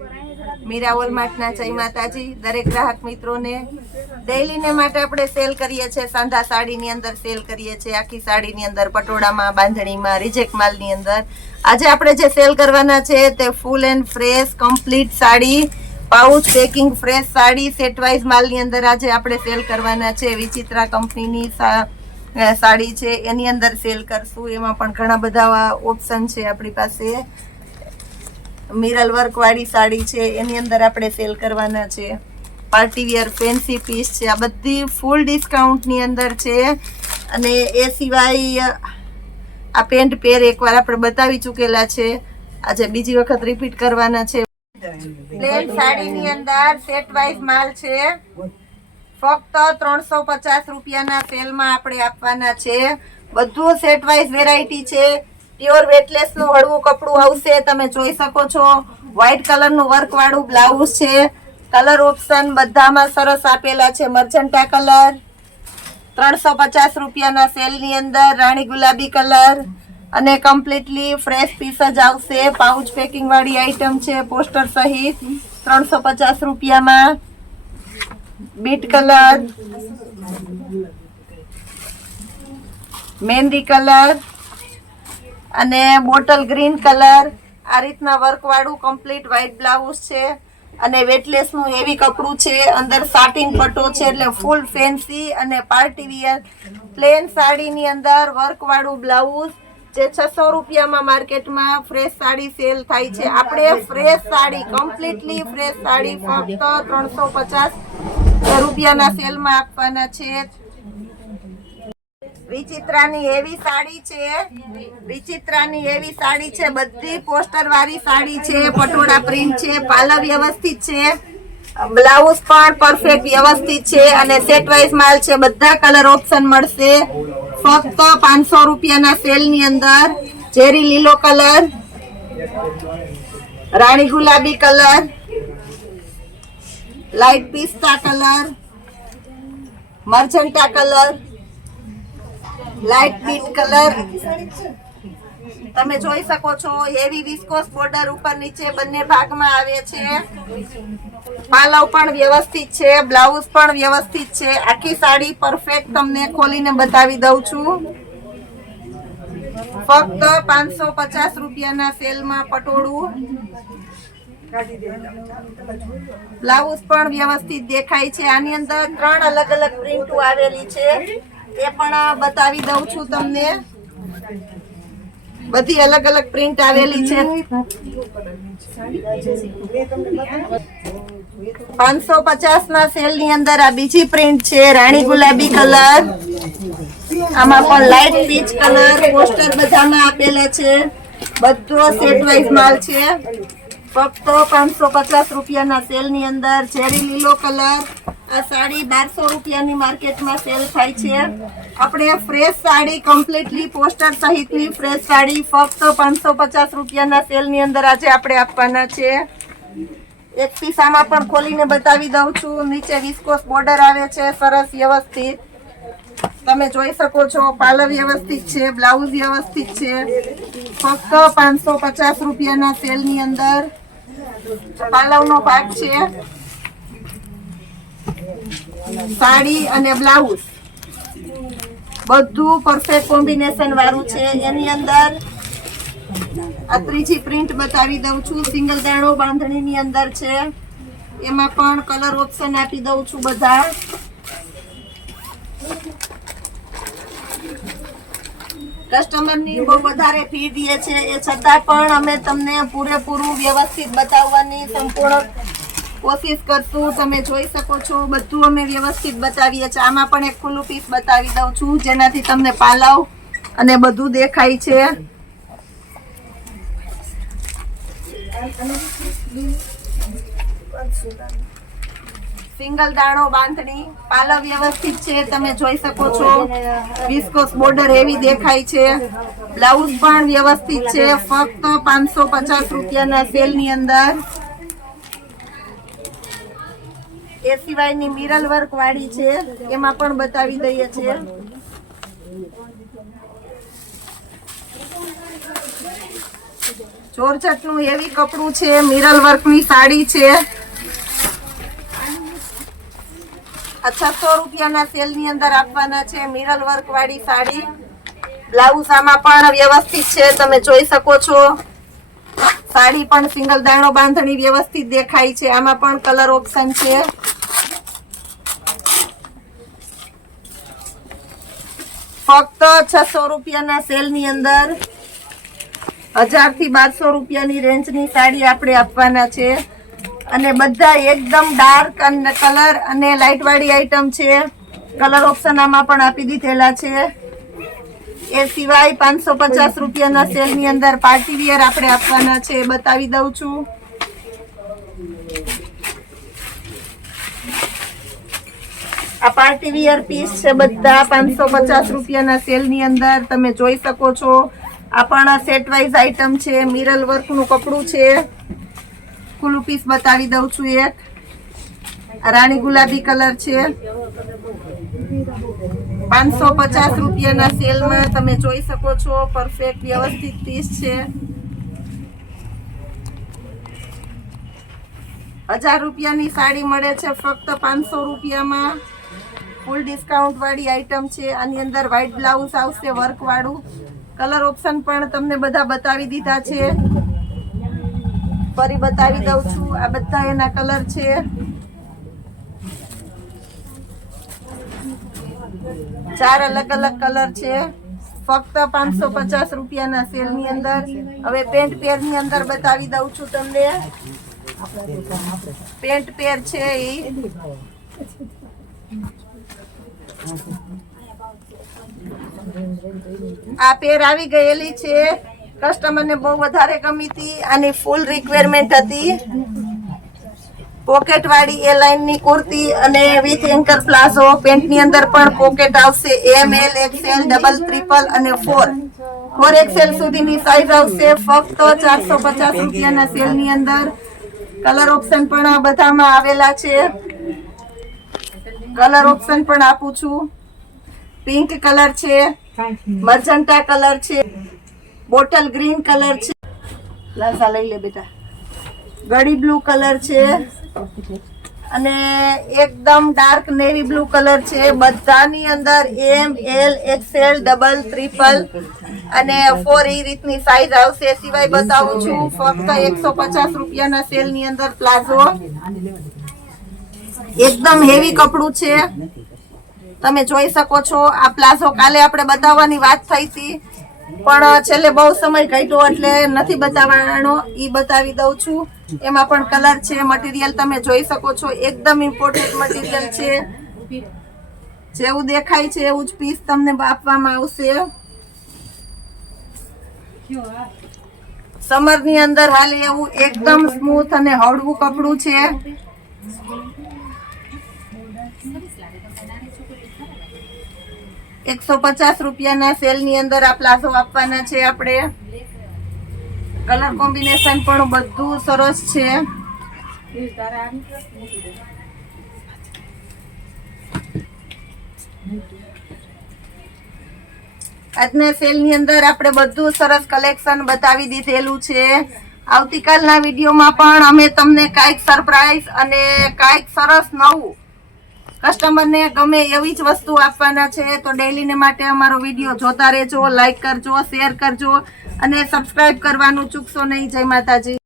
મીરા વોલમાર્ટના જય માતાજી દરેક ગ્રાહક મિત્રોને ડેઈલીને માટે આપણે સેલ કરીએ છીએ સાંધા સાડીની અંદર સેલ કરીએ છીએ આખી સાડીની અંદર પટોળામાં બાંધણીમાં રિજેક્ટ માલની અંદર આજે આપણે જે સેલ કરવાના છે તે full and fresh complete sari pouch packing fresh sari set wise માલની અંદર આજે આપણે સેલ કરવાના છે વિચિત્રા કંપનીની સાડી છે એની અંદર સેલ કરશું એમાં પણ ઘણા બધા ઓપ્શન છે આપણી પાસે મિરલ વર્ક વાળી સાડી છે એની અંદર આપણે સેલ કરવાના છે પાર્ટી વિયર ફેન્સી પીસ છે આ બધી ફૂલ ડિસ્કાઉન્ટની અંદર છે અને એ સિવાય આ પેન્ટ પેર એકવાર આપણે બતાવી ચૂકેલા છે આજે બીજી વખત રિપીટ કરવાના છે પ્લેન સાડીની અંદર સેટ વાઇઝ માલ છે ફક્ત 350 રૂપિયાના સેલમાં આપણે આપવાના છે બધું સેટ વાઇઝ વેરાયટી છે પ્યોર વેટલેસ નું હળવું કપડું આવશે તમે જોઈ શકો છો વ્હાઈટ કલર નું વર્ક વાળું બ્લાઉઝ છે કલર ઓપ્શન બધામાં સરસ આપેલા છે મર્જન્ટા કલર 350 રૂપિયાના સેલની અંદર રાણી ગુલાબી કલર અને કમ્પ્લીટલી ફ્રેશ પીસ જ આવશે પાઉચ પેકિંગ વાળી આઈટમ છે પોસ્ટર સહિત 350 રૂપિયામાં બીટ કલર મહેંદી કલર અને બોટલ ગ્રીન કલર આ રીતના વર્ક વાળું કમ્પ્લીટ વ્હાઈટ બ્લાઉઝ છે અને વેટલેસ નું હેવી કપડું છે અંદર સાટિન પટ્ટો છે એટલે ફૂલ ફેન્સી અને પાર્ટી વિયર પ્લેન સાડીની અંદર વર્ક વાળું બ્લાઉઝ જે 600 રૂપિયામાં માર્કેટમાં ફ્રેશ સાડી સેલ થાય છે આપણે fresh sari completely fresh sari ફક્ત 350 રૂપિયાના સેલમાં આપવાના છે વિચિત્રાની એવી સાડી છે બધી પોસ્ટર વાળી સાડી છે પટોળા પ્રિન્ટ છે પાલવ વ્યવસ્થિત છે બ્લાઉઝ પણ પરફેક્ટ વ્યવસ્થિત છે અને સેટ વાઇઝ માલ છે બધા કલર ઓપ્શન મળશે ફક્ત 500 રૂપિયાના સેલની અંદર ઝેરી લીલો કલર રાણી ગુલાબી કલર લાઇટ પિસ્તા colour magenta colour light beet colour તમે જોઈ શકો છો હેવી વિસ્કોસ બોર્ડર ઉપર નીચે બંને ભાગમાં આવે છે પાલવ પણ વ્યવસ્થિત છે બ્લાઉઝ પણ વ્યવસ્થિત છે આખી સાડી પરફેક્ટ તમને ખોલીને બતાવી દઉં છું ફક્ત 550 રૂપિયાના સેલમાં પટોળું બ્લાઉઝ પણ વ્યવસ્થિત દેખાય છે આની અંદર 3 અલગ અલગ પ્રિન્ટો આવેલી છે એ પણ બતાવી દઉં છું તમને બધી અલગ અલગ પ્રિન્ટ આવેલી છે 550 ના સેલ ની અંદર આ બીજી પ્રિન્ટ છે રાણી ગુલાબી કલર આમાં પણ લાઇટ પીચ કલર પોસ્ટર બધામાં આપેલા છે બધો સેટ વાઇઝ માલ છે ફક્ત 550 રૂપિયાના સેલ ની અંદર ઝેરી લીલો કલર આ સાડી 1200 રૂપિયાની માર્કેટમાં સેલ થાય છે આપણે ફ્રેશ સાડી કમ્પ્લીટલી પોસ્ટર સહિતની ફ્રેશ સાડી ફક્ત 550 રૂપિયાના સેલની અંદર આજે આપણે આપવાના છે એક પીસ આમાં પણ ખોલીને બતાવી દઉં છું નીચે વિસ્કોસ બોર્ડર આવે છે સરસ વ્યવસ્થિત તમે જોઈ શકો છો પાલવ વ્યવસ્થિત છે બ્લાઉઝ વ્યવસ્થિત છે ફક્ત 550 રૂપિયાના સેલની અંદર પાલવનો ભાગ છે સાડી અને બ્લાઉઝ બધું પરફેક્ટ કોમ્બિનેશન વાળું છે એની અંદર આ ત્રીજી પ્રિન્ટ બતાવી દઉં છું સિંગલ દાણો બાંધણીની અંદર છે એમાં પણ કલર ઓપ્શન આપી દઉં છું બધા કસ્ટમરની બહુ વધારે ફી દે છે એ છતાં પણ અમે તમને પૂરેપૂરું વ્યવસ્થિત બતાવવાની સંપૂર્ણ કોશિશ કરશું તમે જોઈ શકો છો બધું અમે વ્યવસ્થિત બતાવીએ છીએ આમાં પણ એક ખુલ્લું પીસ બતાવી દઉં છું જેનાથી તમને પાલવ અને બધું દેખાય છે સિંગલ દાણો બાંધણી પાલવ વ્યવસ્થિત છે તમે જોઈ શકો છો વિસ્કોસ બોર્ડર હેવી દેખાય છે બ્લાઉઝ પણ વ્યવસ્થિત છે ફક્ત 550 રૂપિયાના સેલની અંદર એ સિવાયની મિરલ વર્ક વાળી છે એમાં પણ બતાવી દઈએ છીએ જોર્જટનું હેવી કપડું છે, મિરર વર્કની સાડી છે. આ 600 રૂપિયાના સેલની અંદર આપવાના છે મિરર વર્ક વાળી સાડી. બ્લાઉઝ આમાં પણ વ્યવસ્થિત છે, તમે જોઈ શકો છો. સાડી પણ સિંગલ દાણો બાંધણી વ્યવસ્થિત દેખાય છે. આમાં પણ કલર ઓપ્શન છે. ફક્ત 600 રૂપિયાના સેલની અંદર 1000 થી 1200 રૂપિયાની રેન્જની સાડી આપણે આપવાના છે. અને બધા એકદમ ડાર્ક અને કલર અને લાઇટ વાળી આઈટમ છે. કલર ઓપ્શન આમાં પણ આપી દીધેલા છે. એ સિવાય 550 રૂપિયાના સેલની અંદર પાર્ટી વેર આપણે આપવાના છે, બતાવી દઉં છું. આ પાર્ટી વેર પીસ છે બધા 550 રૂપિયાના સેલની અંદર, તમે જોઈ શકો છો. આ પણ સેટ વાઇઝ આઈટમ છે, મિરર વર્કનું કપડું છે. ખુલ્લું પીસ બતાવી દઉં છું. એક રાણી ગુલાબી કલર છે, 550 રૂપિયાના સેલમાં તમે જોઈ શકો છો. પરફેક્ટ વ્યવસ્થિત પીસ છે. 1000 રૂપિયાની સાડી મળે છે ફક્ત 500 રૂપિયામાં. ફૂલ ડિસ્કાઉન્ટ વાળી આઈટમ છે. આની અંદર વ્હાઈટ બ્લાઉઝ આવશે વર્ક વાળું. કલર ઓપ્શન પણ તમને બધા બતાવી દીધા છે. ફરી બતાવી દઉં છું. આ બધા એના કલર છે. ચાર અલગ અલગ કલર છે, ફક્ત 550 રૂપિયાના સેલની અંદર. હવે પેન્ટ પેર ની અંદર બતાવી દઉં છું તમને. પેન્ટ પેર છે આ પેર આવી ગયેલી છે. કસ્ટમરને બહુ વધારે ગમી હતી. આની ફૂલ રિક્વાયરમેન્ટ હતી. પોકેટ વાળી એ લાઈન ની કુર્તી અને વિથ એન્કર પ્લાઝો. પેન્ટ ની અંદર પણ પોકેટ આવશે. એમ, એલ, એક્સએલ, ડબલ, ટ્રિપલ અને 4XL સુધીની સાઈઝ આવશે. ફક્ત 450 રૂપિયાના સેલ ની અંદર. કલર ઓપ્શન પણ બધામાં આવેલા છે. કલર ઓપ્શન પણ આપું છું. પિંક કલર છે, મર્જન્ટા કલર છે, બોટલ ગ્રીન કલર છે. લાસા લઈ લે બેટા. ગળી બ્લુ કલર છે અને એકદમ ડાર્ક નેવી બ્લુ કલર છે. બધાની અંદર એમ, એલ, એક્સએલ, ડબલ, ટ્રિપલ અને 4 એ રીતની સાઈઝ આવશે. સિવાય બતાવું છું ફક્ત 150 રૂપિયાના સેલ ની અંદર પ્લાઝો. એકદમ હેવી કપડું છે, તમે જોઈ શકો છો. આ પ્લાઝો કાલે આપણે બતાવવાની વાત થઈ હતી, પણ છેલ્લે બહુ સમય કાઢ્યો એટલે નથી બતાવવાનો. ઈ બતાવી દઉં છું. એમાં પણ કલર છે. મટીરિયલ તમે જોઈ શકો છો. એકદમ ઇમ્પોર્ટન્ટ મટીરિયલ છે. જેવું દેખાય છે એવું જ પીસ તમને આપવામાં આવશે. સમર ની અંદર હાલે એવું એકદમ સ્મૂથ અને હળવું કપડું છે. ₹150 રૂપિયાના સેલ ની અંદર આ પ્લાઝો આપવાના છે આપણે. કલર કોમ્બિનેશન પણ બધું સરસ છે. આજના સેલ ની અંદર આપણે બધું સરસ કલેક્શન બતાવી દીધેલું છે. આવતીકાલના વિડીયોમાં પણ અમે તમને કાંઈક સરપ્રાઈઝ અને કાંઈક સરસ નવું કસ્ટમરને ગમે એવી જ વસ્તુ આપવાના છે. તો ડેઈલીને માટે અમારો વિડીયો જોતા રહેજો, લાઈક કરજો, શેર કરજો અને સબસ્ક્રાઇબ કરવાનું ચૂકશો નહીં. જય માતાજી.